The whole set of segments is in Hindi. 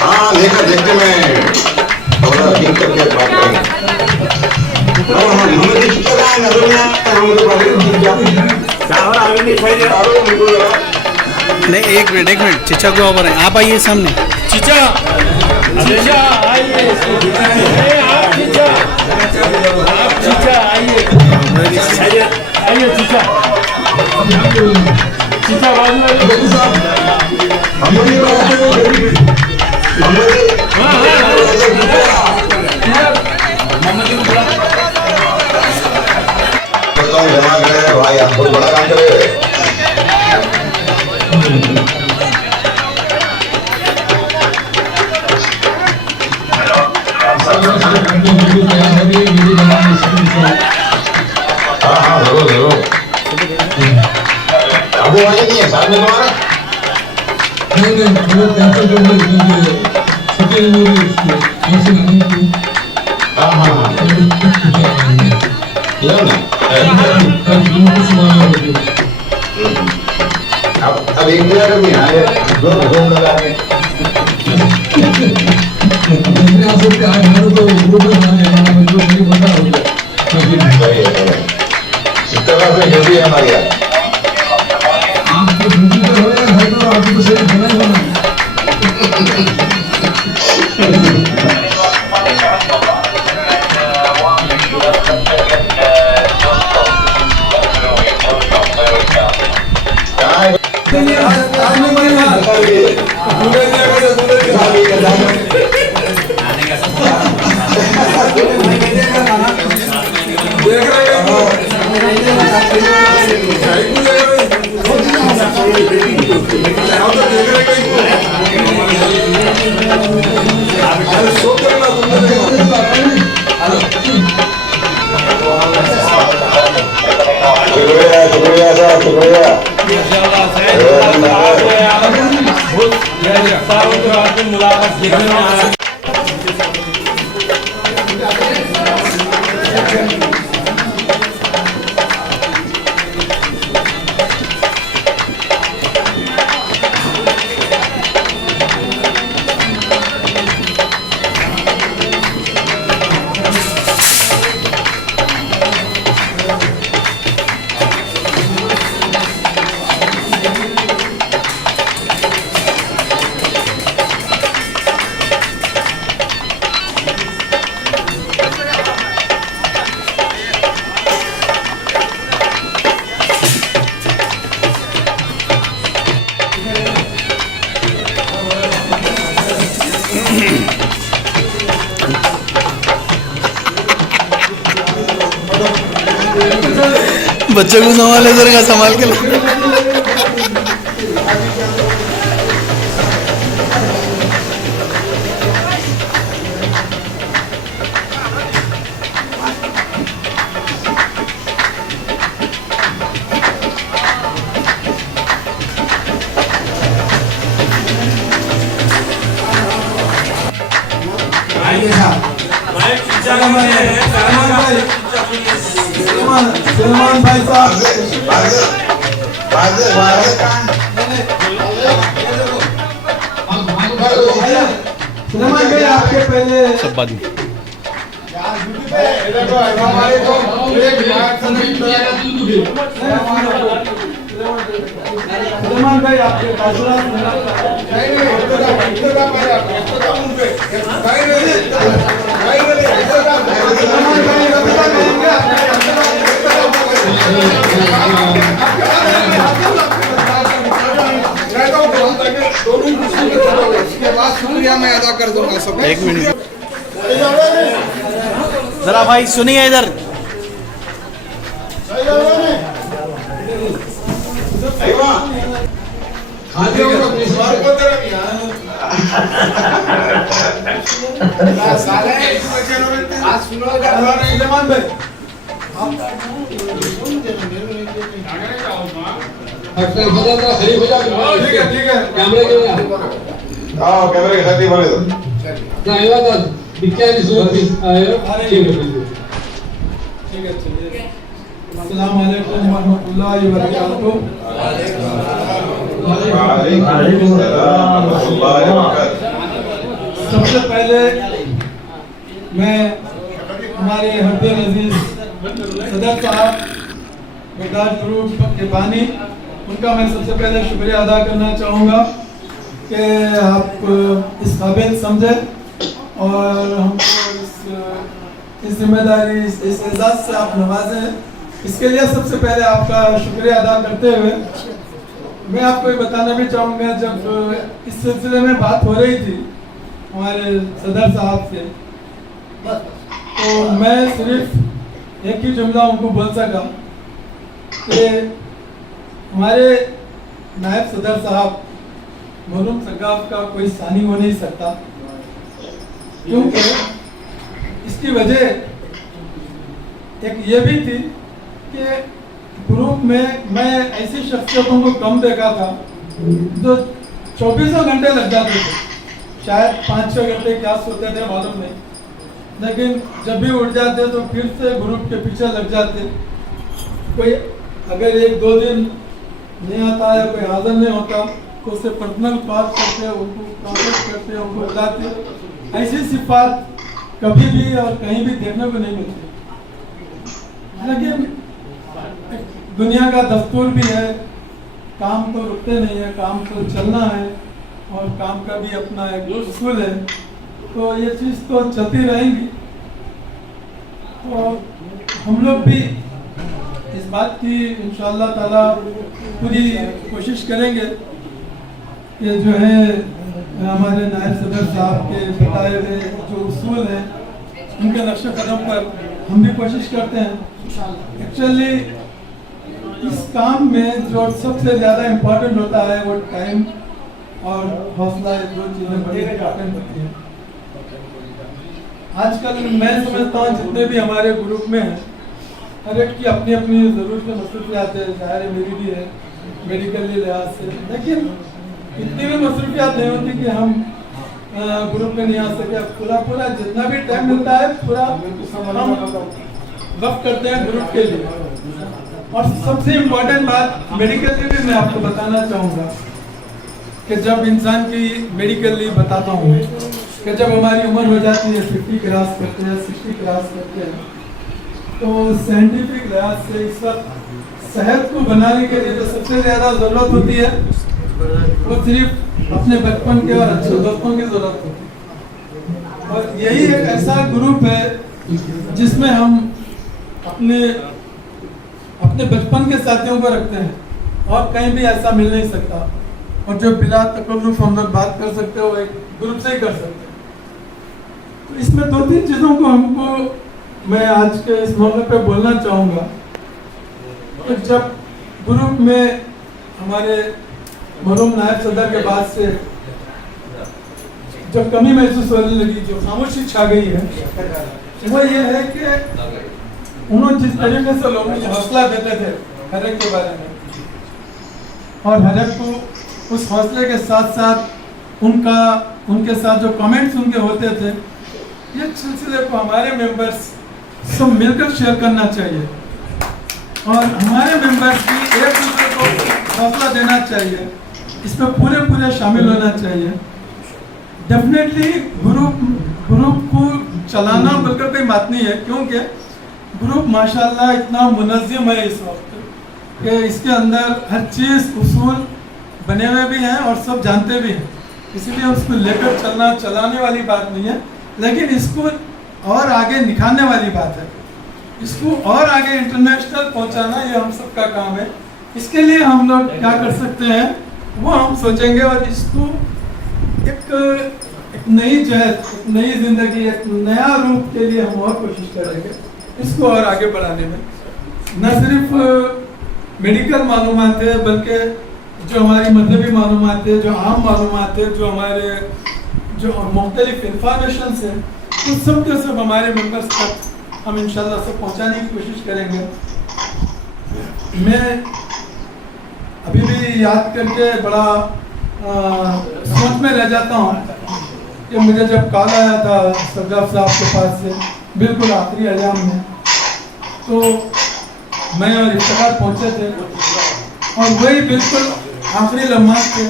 हाँ लेकर देखते मैं थोड़ा ठीक करके बात करेंगे। नहीं, एक मिनट चीचा को आप आप आइए सामने। चीचा चीचा आइए, आप चीचा आइए, आइए चीचा बाजू भाई आप बहुत बड़ा काम कर रहे हैं। हाँ जरूर अब वो वाले नहीं है साथ में तुम्हारे? नहीं वो कैंसर कर रहे हैं छोटे हाँ ये ना अब एक जगह में आए दो घूम लगा के दूसरे आसपास के आए हमारे तो ग्रुप में जाने हमारा मतलब नहीं पता हो गया। सही है इस तरह से जल्दी है हमारे यार आपको दूसरी तरह हो यार भाई तो आपको तो सही होना ही होना। शुक्रिया सर शुक्रिया। मुलाकात देखने में आया। बच्चों को संभाले इधर का संभाल के सलमान भाई साहब सलमान भाई आपके पहले सब बाद में सलमान भाई आपके शुक्रिया मैं अदा कर दूंगा सब। एक मिनट जरा भाई सुनिए इधर। अक्सर बदल रहा खरीफ हो जाए ठीक है कैमरे के लिए हाँ कैमरे के साथ ही बोले तो ना आया था विज्ञान सूरत आया ठीक है बिल्कुल ठीक है चलिए अस्सलाम वालेकुम रहमतुल्लाहि व बरकातहू वालेकुम सलाम रहमतुल्लाहि व बरकातहू। सबसे पहले मैं हमारे हरदे अजीज सदर साहब बेदार ग्रुप के बानी उनका मैं सबसे पहले शुक्रिया अदा करना चाहूँगा कि आप इस काबिल समझे और हमको इस जिम्मेदारी इस एजाज़ से आप नवाजे हैं। इसके लिए सबसे पहले आपका शुक्रिया अदा करते हुए मैं आपको ये बताना भी चाहूँगा, जब इस सिलसिले में बात हो रही थी हमारे सदर साहब से, तो मैं सिर्फ एक ही जुमला उनको बोल सका कि हमारे नायब सदर साहब मरूम सगाफ का कोई सानी हो नहीं सकता, क्योंकि इसकी वजह एक ये भी थी कि ग्रुप में मैं ऐसी शख्सियतों को कम देखा था जो 24 घंटे लग जाते थे, शायद 5-6 घंटे क्या सोते थे मालूम नहीं, लेकिन जब भी उठ जाते तो फिर से ग्रुप के पीछे लग जाते। कोई अगर 1-2 दिन नहीं आता है, कोई हाजिर नहीं होता तो उससे पर्सनल बात करते, उनको कांटेक्ट करते, उनको बुलाते। ऐसी सिफात कभी भी और कहीं भी देखने को नहीं मिलती। लेकिन दुनिया का दस्तूर भी है, काम तो रुकते नहीं है, काम तो चलना है और काम का भी अपना एक उसूल है, तो ये चीज़ तो चलती रहेंगी। तो हम लोग भी इस बात की इंशाअल्लाह ताला पूरी कोशिश करेंगे कि जो है हमारे नायब सदर साहब के बताए हुए जो उसूल हैं उनके नक्शे कदम पर हम भी कोशिश करते हैं। एक्चुअली इस काम में जो सबसे ज़्यादा इम्पोर्टेंट होता है वो टाइम और हौसला, ये 2 चीज़ें बड़ी इम्पोर्टेंट होती हैं। आजकल मैं समझता हूँ जितने भी हमारे ग्रुप में हैं, हर एक की अपनी अपनी ज़रूरत में मसरूफियात है, ज़ाहिर है मेरी भी है मेडिकल लिहाज से, लेकिन इतनी भी मसरूफियात नहीं होती कि हम ग्रुप में नहीं आ सके। पूरा जितना भी टाइम मिलता है पूरा हम वक्त करते हैं ग्रुप के लिए। और सबसे इम्पोर्टेंट बात मेडिकल लीव भी मैं आपको बताना चाहूँगा कि जब इंसान की मेडिकल लीव बताता हूँ कि जब हमारी उम्र हो जाती है 50 क्रॉस करते हैं, 60 क्रॉस करते हैं, तो साइंटिफिक लिहाज से इस वक्त सेहत को बनाने के लिए जो सबसे ज़्यादा ज़रूरत होती है वो सिर्फ अपने बचपन के और अच्छे दोस्तों की ज़रूरत होती है। और यही एक ऐसा ग्रुप है जिसमें हम अपने बचपन के साथियों को रखते हैं और कहीं भी ऐसा मिल नहीं सकता। और जो बिला तकल्लुफ़ हम लोग बात कर सकते हो एक ग्रुप से ही कर सकते हैं। तो इसमें 2-3 चीज़ों को हमको मैं आज के इस मौके पे बोलना चाहूँगा। तो जब ग्रुप में हमारे मरूम नायब सदर के बाद से जब कमी महसूस होने लगी, जो खामोशी छा गई है, वो ये है कि उन्होंने जिस तरीके से लोगों को हौसला देते थे हर एक के बारे में, और हर एक को उस हौसले के साथ साथ उनके साथ जो कमेंट्स उनके होते थे, ये सिलसिले को हमारे मेंबर्स सब मिलकर शेयर करना चाहिए और हमारे मेंबर्स भी एक दूसरे को हौसला देना चाहिए, इसमें पूरे शामिल होना चाहिए। डेफिनेटली ग्रुप को चलाना बिल्कुल कोई बात नहीं है, क्योंकि ग्रुप माशाल्लाह इतना मुनज़्ज़म है इस वक्त कि इसके अंदर हर चीज़ उसूल बने हुए भी हैं और सब जानते भी हैं, इसलिए उसको लेकर चलाने वाली बात नहीं है, लेकिन इसको और आगे निखारने वाली बात है। इसको और आगे इंटरनेशनल पहुंचाना ये हम सबका काम है। इसके लिए हम लोग क्या कर सकते हैं वो हम सोचेंगे और इसको एक नई जहद, एक नई जिंदगी, एक नया रूप के लिए हम और कोशिश करेंगे इसको और आगे बढ़ाने में। न सिर्फ मेडिकल मालूमात है, बल्कि जो हमारी मजहबी मालूमात है, जो आम मालूमात है, जो हमारे जो मुख्तलिफ इंफॉर्मेशन है उस सब के सब हमारे मेंबर्स तक हम इंशाल्लाह सब पहुंचाने की कोशिश करेंगे। मैं अभी भी याद करके बड़ा सोच में रह जाता हूँ कि मुझे जब कॉल आया था सज्जाद साहब के पास से बिल्कुल आखिरी अयाम में, तो मैं और इफ्तिखार पहुँचे थे और वही बिल्कुल आखिरी लम्हात थे।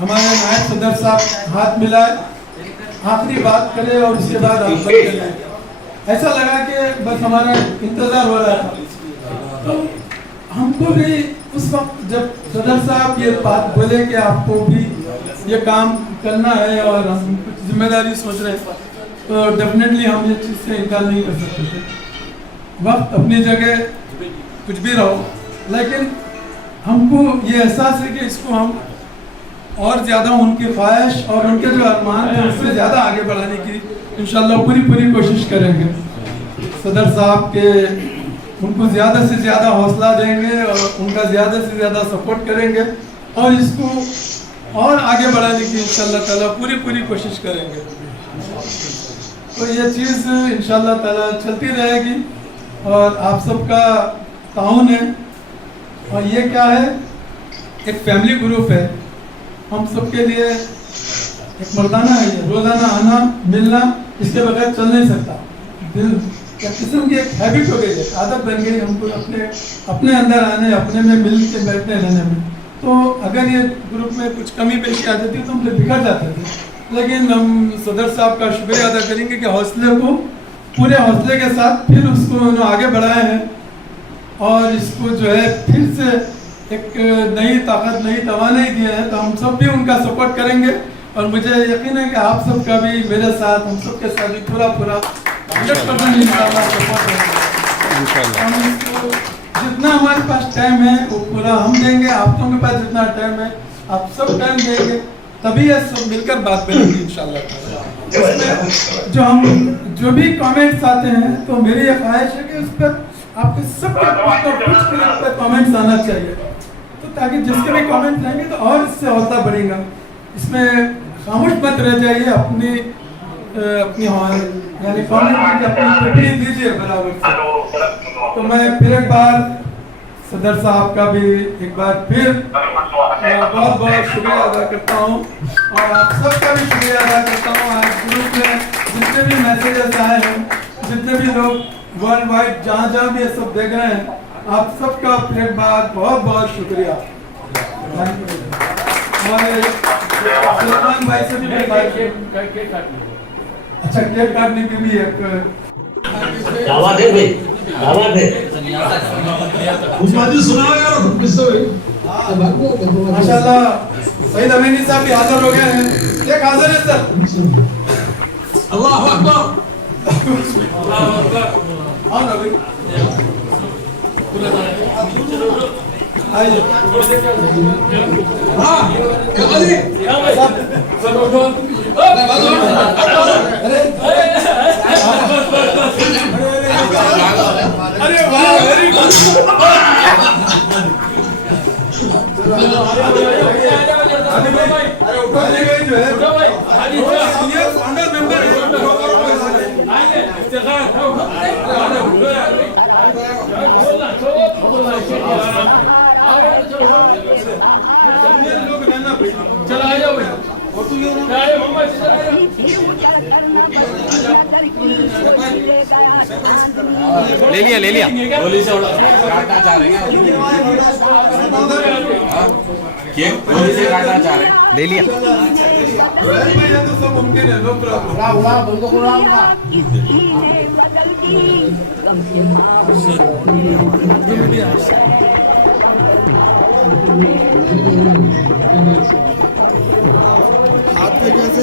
हमारे नायब सदर साहब हाथ मिलाए, आखिरी बात करे और उसके बाद आप बंद करें। ऐसा लगा कि बस हमारा इंतज़ार हो रहा था। तो हमको भी उस वक्त जब सदर साहब ये बात बोले कि आपको भी ये काम करना है और हम कुछ जिम्मेदारी सोच रहे हैं, तो डेफिनेटली हम ये चीज़ से इनकार नहीं कर सकते थे। वक्त अपनी जगह कुछ भी रहो, लेकिन हमको ये एहसास है कि इसको हम और ज़्यादा उनकी ख्वाहिश और उनके जो अरमान है उससे ज़्यादा आगे बढ़ाने की इंशाल्लाह पूरी कोशिश करेंगे। सदर साहब के उनको ज़्यादा से ज़्यादा हौसला देंगे और उनका ज़्यादा से ज़्यादा सपोर्ट करेंगे और इसको और आगे बढ़ाने की इंशाल्लाह ताला पूरी कोशिश करेंगे। तो ये चीज़ इंशाल्लाह ताला चलती रहेगी और आप सबका ताउन है। और ये क्या है, एक फैमिली ग्रुप है, हम सबके लिए एक मर्दाना है, ये रोज़ाना आना मिलना, इसके बगैर चल नहीं सकता। दिल या किस्म की एक हैबिट हो गई है, आदत बन गई हमको अपने अंदर आने, अपने में मिल के बैठने रहने में। तो अगर ये ग्रुप में कुछ कमी पेशी आ जाती तो हम लोग बिखर जाते थे। लेकिन हम सदर साहब का शुक्रिया अदा करेंगे कि हौसले को पूरे हौसले के साथ फिर उसको उन्होंने आगे बढ़ाए हैं और इसको जो है फिर से एक नई ताकत, नई तवानाई दिया है। तो हम सब भी उनका सपोर्ट करेंगे और मुझे यकीन है कि आप सबका भी मेरे साथ, हम सब के साथ भी पूरा 100% इंशाल्लाह सपोर्ट है। हम इसको जितना हमारे पास टाइम है वो पूरा हम देंगे, आप लोगों के पास जितना टाइम है आप सब टाइम देंगे, तभी ये सब मिलकर बात करेंगे इंशाल्लाह। इसमें जो भी कमेंट्स आते हैं तो मेरी ये ख्वाहिश है कि उस पर आपके सबके कुछ कमेंट्स आना चाहिए, तो ताकि जिसके भी कमेंट रहेंगे तो और इससे हौसला बढ़ेगा। इसमें खामोश मत रह जाइए, अपनी यानी कमेंट अपनी दीजिए बराबर से। तो मैं फिर एक बार सदर साहब का भी एक बार फिर बहुत शुक्रिया अदा करता हूँ और आप सबका भी शुक्रिया अदा करता हूँ। आज ग्रुप में जितने भी मैसेजेस आए हैं, जितने भी लोग वर्ल्ड वाइड जहाँ भी ये सब देख रहे हैं, आप सबका फिर एक बार बहुत शुक्रिया। हमारे सुलेमान भाई से भी अच्छा केक काटने की भी एक दावत है भाई, दावत है। उस्मानी सुनाओ यार, गुस्सा है। माशाल्लाह सईद अमीनी साहब भी हाजिर हो गए हैं। केक हाजिर है सर। अल्लाहु अकबर। आओ ना भाई, आइए। हाँ कमाली अरे वाह, वेरी गुड। अरे उठा ले गई जो है सीनियर फाउंडर मेंबर है। लोग रहना भाई, चला आ जाओ भाई। ले लिया गोली से काटना चाह रहे हैं, केक गोली से काटना चाह रहे हैं। ले लिया। ये तो सब मुमकिन है, नो प्रॉब्लम। हाथ पे कैसे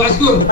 वास्को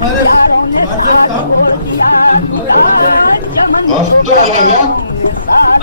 हमारे वार्षिक साहब मस्त आवाज है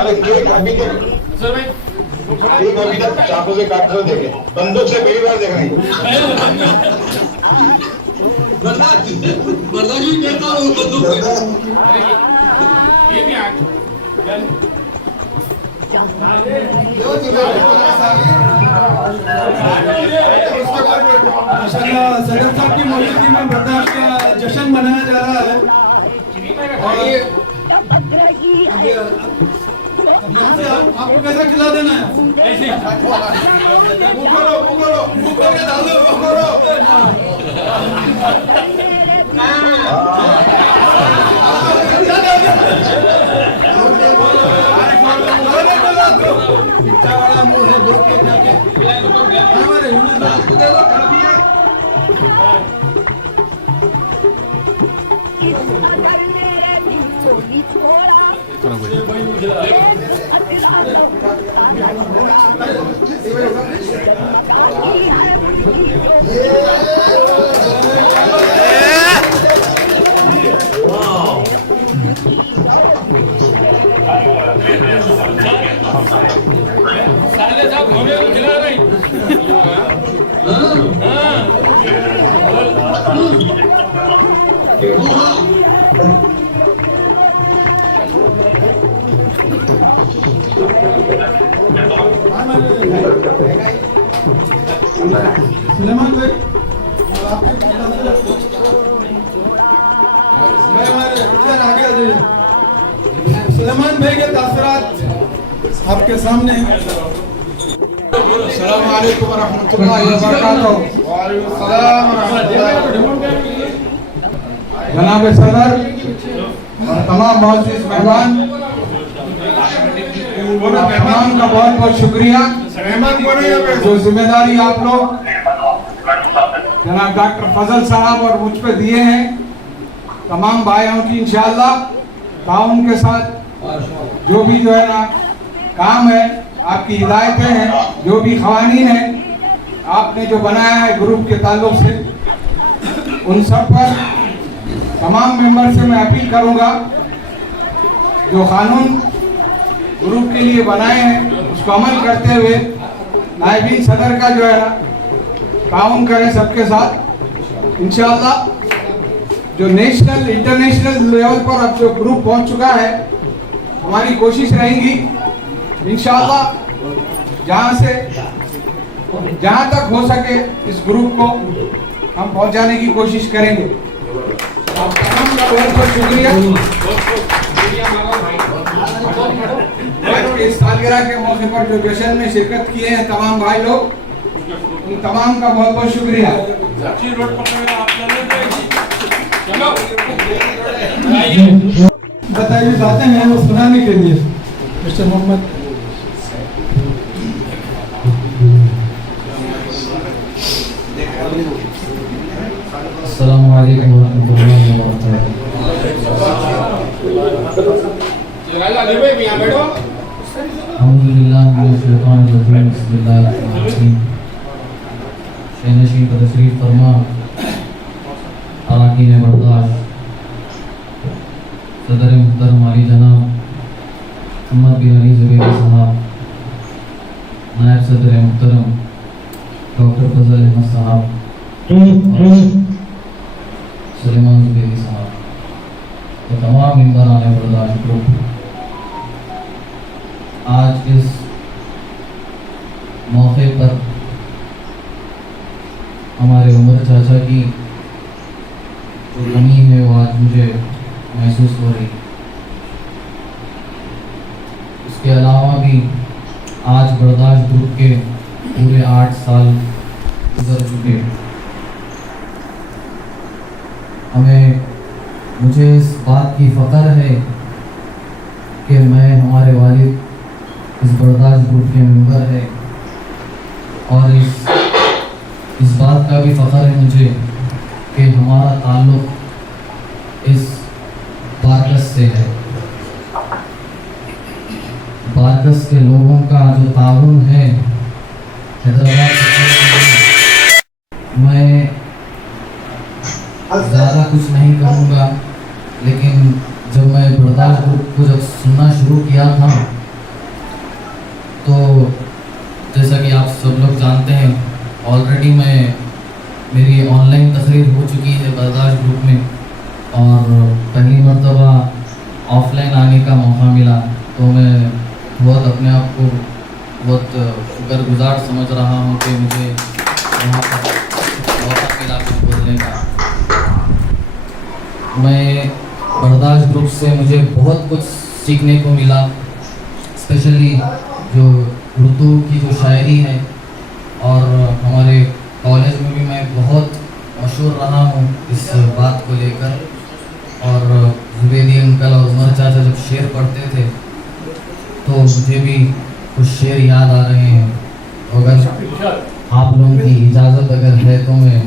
अरे केक अभी तक केक अभी तक चाकू से काट कर देखे बंदूक से पहली बार देख रहे हैं बर्दाश्त ही करता हूँ बंदूक से ये भी आठ माशाल्लाह सदर साहब की मौजूदगी में बर्दाश्त का जश्न मनाया जा रहा है और अब यहाँ से आपको कैसा खिला देना है ऐसे मुँह खोलो मुँह खोल के डाल दो मुँह खोलो इतना बड़ा मुंह है दो के जाके हमारे यूनुस को दे दो काफी है साले साहब घोड़े को खिला रहे हैं सुलेमान भाई और आपके मैं हमारे इधर आगे आ जाइए सुलेमान भाई के तासरात आपके सामने अस्सलाम वालेकुम रहमतुल्लाहि व बरकातहू वालेकुम सलाम जनाब सदर और तमाम मोअज़्ज़िज़ मेहमान तमाम का बहुत बहुत शुक्रिया जो जिम्मेदारी आप लोग जनाब डॉक्टर फजल साहब और मुझ पे दिए हैं तमाम भाइयों की इंशाअल्लाह ताउन के साथ जो भी जो है ना काम है आपकी हिदायतें हैं जो भी क़वानीन हैं आपने जो बनाया है ग्रुप के ताल्लुक से उन सब पर तमाम मेंबर से मैं अपील करूंगा जो कानून ग्रुप के लिए बनाए हैं उसको अमल करते हुए नायबीन सदर का जो है ना ताउन करें सबके साथ इंशाअल्लाह जो नेशनल इंटरनेशनल लेवल पर अब जो ग्रुप पहुंच चुका है हमारी कोशिश रहेगी इंशाअल्लाह जहां तक हो सके इस ग्रुप को हम पहुंचाने की कोशिश करेंगे। आप तमाम का बहुत बहुत शुक्रिया। इस सालगिरह के मौके पर जो जश्न में शिरकत किए हैं तमाम भाई लोग उन तमाम का बहुत बहुत शुक्रिया। बताइए बातें हैं वो सुनाने के लिए मिस्टर मोहम्मद अस्सलामु अलैकुम वरहमतुल्लाहि वबरकातुहू। अल्हम्दुलिल्लाह मिनश शैतानिर रजीम बिस्मिल्लाहिर रहमानिर रहीम। शहनशीं का तशरीफ फरमा अराकीन बर्दाश्त सदर मुहतरम अली जनाब मोहम्मद बिन अली ज़ुबैरी साहब, नायब सदर मुहतरम डॉक्टर फजल अहमद साहब, सुलेमान ज़ुबैरी साहब तो तमाम मेंबरान बर्दाश्त ग्रुप आज इस मौके पर हमारे उमर चाचा की महसूस हो रही। इसके अलावा भी आज बर्दाश्त ग्रुप के पूरे 8 साल गुजर चुके। मुझे इस बात की फ़ख्र है कि मैं हमारे वालिद इस बर्दाश्त ग्रुप के मेंबर है, और इस बात का भी फ़ख्र है मुझे कि हमारा ताल्लुक़ इस बारकस से है। बारकस के लोगों का जो ताउन है हैदराबाद, मैं ज़्यादा कुछ नहीं कहूँगा, लेकिन जब मैं बर्दाश्त ग्रुप को जब सुनना शुरू किया था तो जैसा कि आप सब लोग जानते हैं, ऑलरेडी मेरी ऑनलाइन तकरीर हो चुकी है बर्दाश्त ग्रुप में, और पहली मर्तबा ऑफलाइन आने का मौका मिला, तो मैं बहुत अपने आप को बहुत शुक्रगुजार समझ रहा हूँ कि मुझे यहाँ पर मौका मिला कुछ बोलने का। मैं बर्दाश्त ग्रुप से मुझे बहुत कुछ सीखने को मिला, स्पेशली जो उर्दू की जो शायरी है, और हमारे कॉलेज में भी मैं बहुत मशहूर रहा हूँ इस बात को लेकर। और जुबैदी अंकल और उमर चाचा जब शेर पढ़ते थे तो मुझे भी कुछ शेर याद आ रहे हैं, अगर आप लोगों की इजाज़त अगर है तो मैं